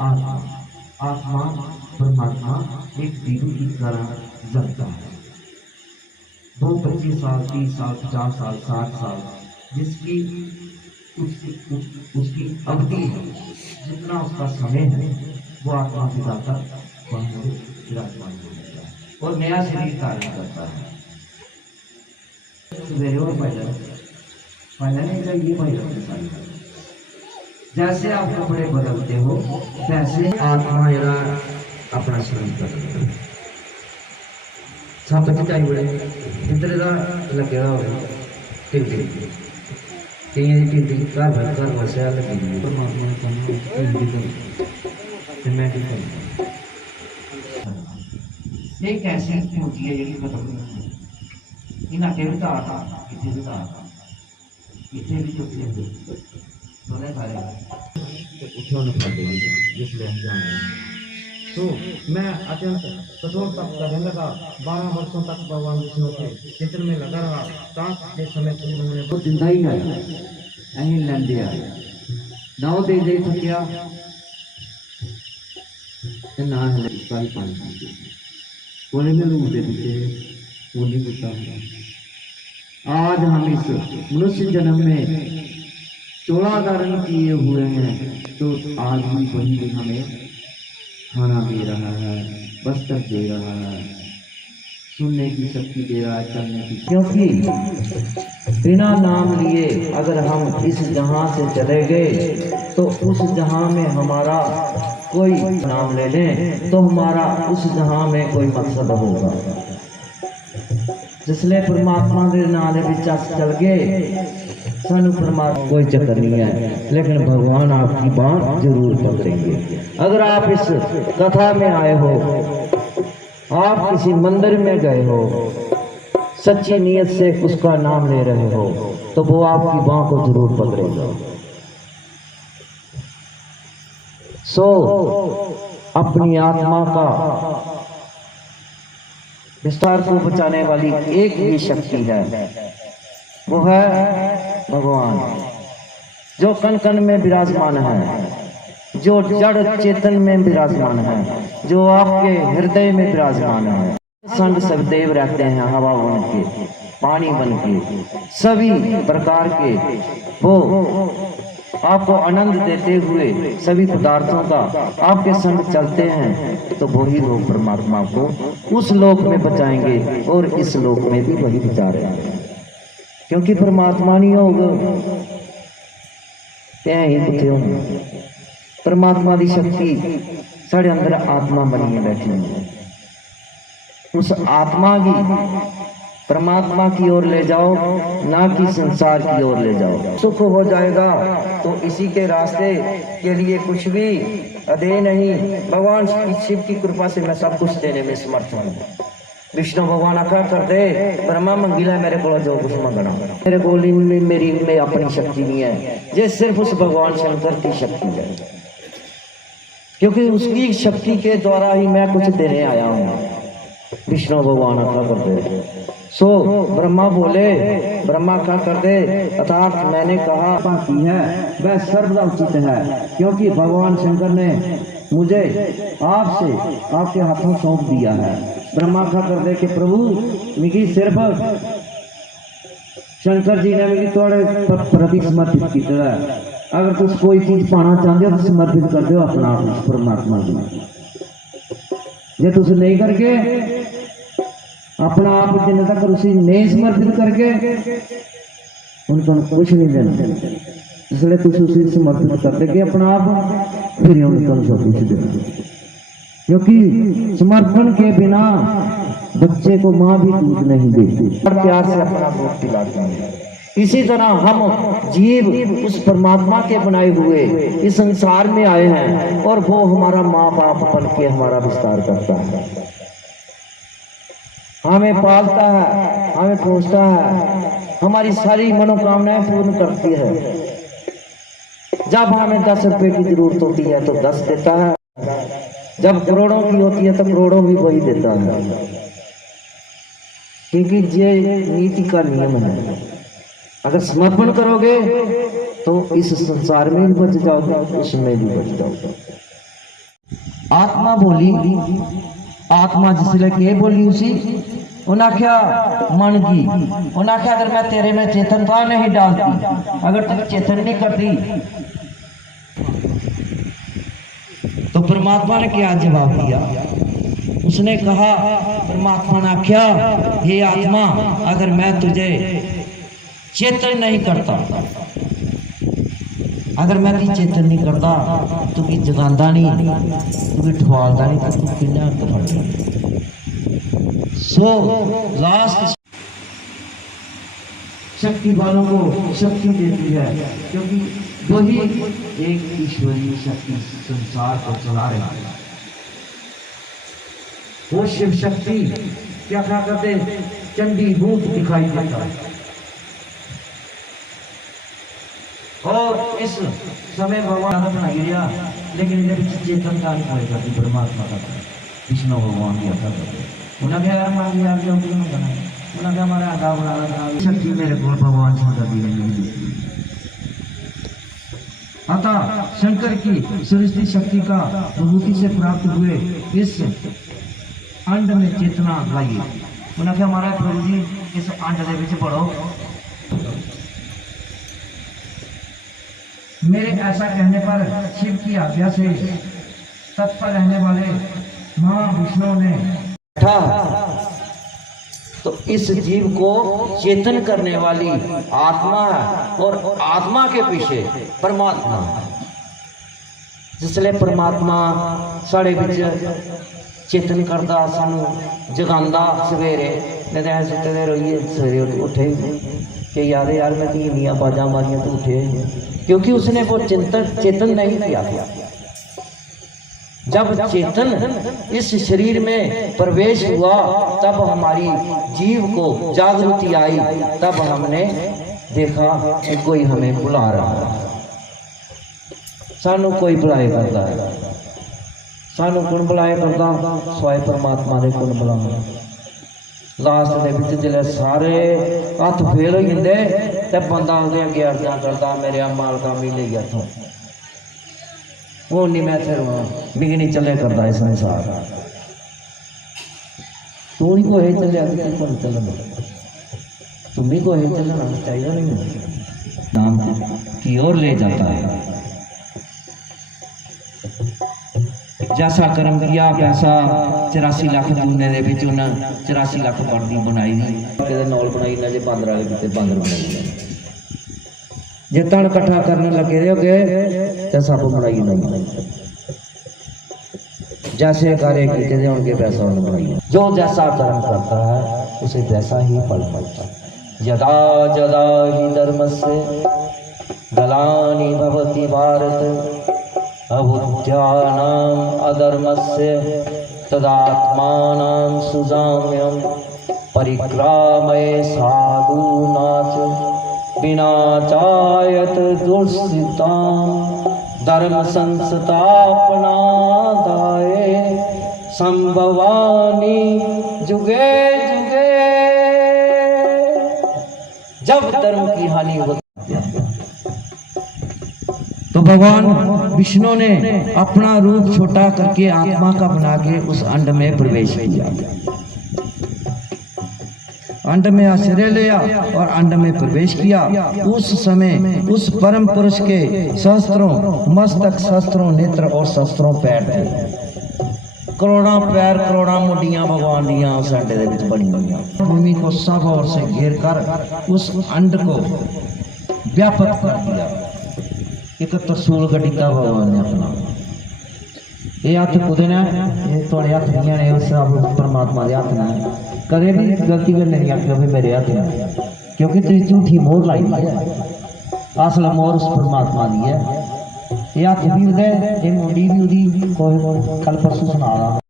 आत्मा आत्मा परमात्मा एक दीदी की तरह जलता है। वो 25 साल 30 साल 50 साल 60 साल जिसकी उसकी अवधि है, जितना उसका समय है, वो आत्मा पिता तक वहाँ से विराजमान हो जाता है और नया शरीर धारण करता है। सवेरे और पहले का ये भाई जैसे आप कपड़े बदलते हो वैसे आत्मा अपना शरीर बदलता है। सप च बड़े इधर लगे हो टिड्डी कई टिड्डी घर बसया लगी परमात्मा एक ऐसी होती है जी खत्म नहीं इन्हें के भी था इतने भी था इतने भी चुके दोनों सारे उठे न पड़े जिसलिए हम जाए। तो मैं अत्यंत कठोर तप करने लगा। 12 वर्षों तक भगवान विष्णु के चित्र में लगा रहा। सांस के समय उन्होंने वो जिंदा ही है अहीं लेंदे आ नाव दे दे थकिया ना है काई पानी कोने में लोग दे दीजिए बोली होता। आज हम इस मनुष्य जन्म में 14 धारण किए हुए हैं, तो आज भी वही हमें खाना दे रहा है, वस्त्र दे रहा है, सुनने की शक्ति दे रहा है, चलने की। क्योंकि बिना नाम लिए अगर हम इस जहां से चले गए तो उस जहां में हमारा कोई नाम ले लें तो हमारा उस जहां में कोई मकसद होगा। जिसलिए परमात्मा के नाम चल गए सानू परमात्मा कोई चक्कर नहीं है, लेकिन भगवान आपकी बात जरूर पकड़ेंगे। अगर आप इस कथा में आए हो, आप किसी मंदिर में गए हो, सच्ची नीयत से उसका नाम ले रहे हो, तो वो आपकी बात को जरूर पकड़ेगा। सो अपनी आत्मा का विस्तार को बचाने वाली एक ही शक्ति है, वो है भगवान, जो कण कण में विराजमान है, जो जड़ चेतन में विराजमान है, जो आपके हृदय में विराजमान है। संग सदैव रहते हैं, हवा बन के, पानी बन के, सभी प्रकार के वो आपको आनंद देते हुए सभी पदार्थों का आपके संग चलते हैं। तो वही लोग परमात्मा को उस लोक में बचाएंगे और इस लोक में भी वही बचा रहे हैं। क्योंकि परमात्मा नहीं होगा परमात्मा की शक्ति साढ़े अंदर आत्मा बनी बैठी है। उस आत्मा की परमात्मा की ओर ले जाओ, ना कि संसार की ओर ले जाओ। सुख हो जाएगा। तो इसी के रास्ते के लिए कुछ भी अदे नहीं। भगवान शिव की कृपा से मैं सब कुछ देने में समर्थ हूँ। विष्णु भगवान आखा कर दे ब्रह्मा मंगिला मेरे को जो कुछ मंगना, मेरे को मेरी में अपनी शक्ति नहीं है, ये सिर्फ उस भगवान शंकर की शक्ति है। क्योंकि उसकी शक्ति के द्वारा ही मैं कुछ देने आया हूँ। विष्णु भगवान आखा कर दे। सो ब्रह्मा बोले, ब्रह्मा क्या कर दे, अर्थात मैंने कहा की है वह सर्वदा उचित है। क्योंकि भगवान शंकर ने मुझे आपसे आपके हाथों सौंप दिया है। ब्रह्मा क्या कर दे कि प्रभु मिगी सिर्फ शंकर जी ने मिगी थोड़े प्रति समर्पित किया। अगर तुम कोई चीज पाना चाहते हो तो समर्पित कर दो अपना आप परमात्मा की। जे तुम नहीं करके अपना आप जिन तक उसी नहीं समर्पित करके उनको कुछ नहीं देना, इसलिए तुम उसी समर्पित कर देंगे अपना आप, फिर उनको सब कुछ देना। क्योंकि समर्पण के बिना बच्चे को माँ भी दूध नहीं देती, और प्यार से अपना दूध पिलाती है। इसी तरह हम जीव उस परमात्मा के बनाए हुए इस संसार में आए हैं, और वो हमारा माँ बाप बन के हमारा विस्तार करता है, हमें पालता है, हमें पोसता है, हमारी सारी मनोकामनाएं पूर्ण करती है। जब हमें 10 रुपए की जरूरत होती है तो 10 देता है, जब करोड़ों की होती है तो करोड़ों भी वही देता है। क्योंकि ये नीति का नियम है। अगर समर्पण करोगे तो इस संसार में भी बच जाओगे, उसमें भी बच जाओगे। आत्मा बोली, आत्मा जिसले के बोली उसी उन्हें आख्या मन की, उन्हें आख्या अगर मैं तेरे में चेतनता नहीं डालती, अगर तू चेतन नहीं करती, तो परमात्मा ने क्या जवाब दिया? उसने कहा, परमात्मा ने आख्या हे आत्मा, अगर मैं तुझे चेतन नहीं करता, अगर मैं तुझे चेतन नहीं करता, तू की जगांदा नहीं, तू की ठवालदा नहीं, तो तू किन्ना कर। सो लास्ट शक्ति वालों को शक्ति देती है, क्योंकि वही एक ईश्वरीय शक्ति संसार को चला रहा है। वो शिव शक्ति क्या करते, चंडी भूत दिखाई देता है। और इस समय भगवान अपना गिरिया, लेकिन इधर चेतन का नहीं करती परमात्मा का, विष्णु भगवान की आता करते। उन्हें क्या यार मान लिया आगे उनको नहीं बना, उन्हें क्या हमारा आगा बना शक्ति मेरे को भगवान शंकर दी नहीं। अतः शंकर की सृष्टि शक्ति का विभूति से प्राप्त हुए इस अंड में चेतना लाइए। उन्हें क्या हमारा प्रभु जी इस अंड के पीछे पढ़ो। मेरे ऐसा कहने पर शिव की आज्ञा से तत्पर रहने वाले महाविष्णु ने तो इस जीव को चेतन करने वाली आत्मा है, और आत्मा के पीछे परमात्मा है। जिसले परमात्मा साढ़े विच चेतन करता, सानू जगांदा सवेरे, नहीं तो ऐसे सुते रहिए, सवेरे उठे कि यार मैं किन्नियां बाजा मारियां तो उठे, क्योंकि उसने वो चेतन नहीं किया। जब चेतन इस शरीर में प्रवेश हुआ, तब हमारी जीव को जागृति आई, तब हमने देखा कि कोई हमें बुला रहा है, सानू कोई बुलाए करता है। सानू कौन बुलाए करता? स्वाय परमात्मा ने कौन बुलाना। लास्ट दे विच जिले सारे हथ फेल हो जाते, तब बंदा उहदे अगे अर्जा करता, मेरे मालका मिले हथों, वो नहीं मैं फिर मिगी नहीं चले करता है संसार। तू ही को है चले, कौन चलना, तुम्हें को है चलना चाहिए नहीं, नाम की ओर ले जाता है। जैसा कर्म किया वैसा 84 लाख दुनिया के बीच उन्हें 84 लाख बर्दी बनाई, नौल बनाई ना जे बांदर वाले बांदर बनाई, जे तन इकट्ठा करने लगे रहोगे तो सब बनाई नहीं। जैसे कार्य किए उनके वैसा उन्हें बनाई। जो जैसा कर्म करता है उसे वैसा ही फल मिलता है। यदा जदा ही धर्मस्य गलानि भवति भारत अबुद्ध्यानाम् अधर्मस्य तदात्मानं सुजाम्यं परिक्रामये साधूनाच विनाचायत दुष्सितां धर्म संस्थापनादाय संभवानि जुगे जुगे। जब धर्म की हानि होती है तो भगवान विष्णु ने अपना रूप छोटा करके आत्मा का बना के उस अंड में प्रवेश किया, अंड में आश्रय लिया और अंड में प्रवेश किया। उस समय उस परम पुरुष के सहस्त्रों मस्तक, सहस्त्रों नेत्र और सहस्त्रों पैर थे। करोड़ों पैर, करोड़ों मुंडियां भगवान दियां उस अंडे दे विच बनी हुई। भूमि को सब ओर से घेर कर उस अंड को व्यापक कर दिया। एक तरसूल गड्ढा भगवान ने अपना, ये हथ कुदे ने, ये थोड़े हथ नहीं है, उस परमात्मा के हथ ने। कदे भी गलती करने नहीं आखिया भी मेरे हथ ने, क्योंकि तुझे झूठी मोहर लाई है, असल मोहर उस परमात्मा की है। ये हथ भी उदे, ये मुंडी भी उदी, कल परसों सुना रहा।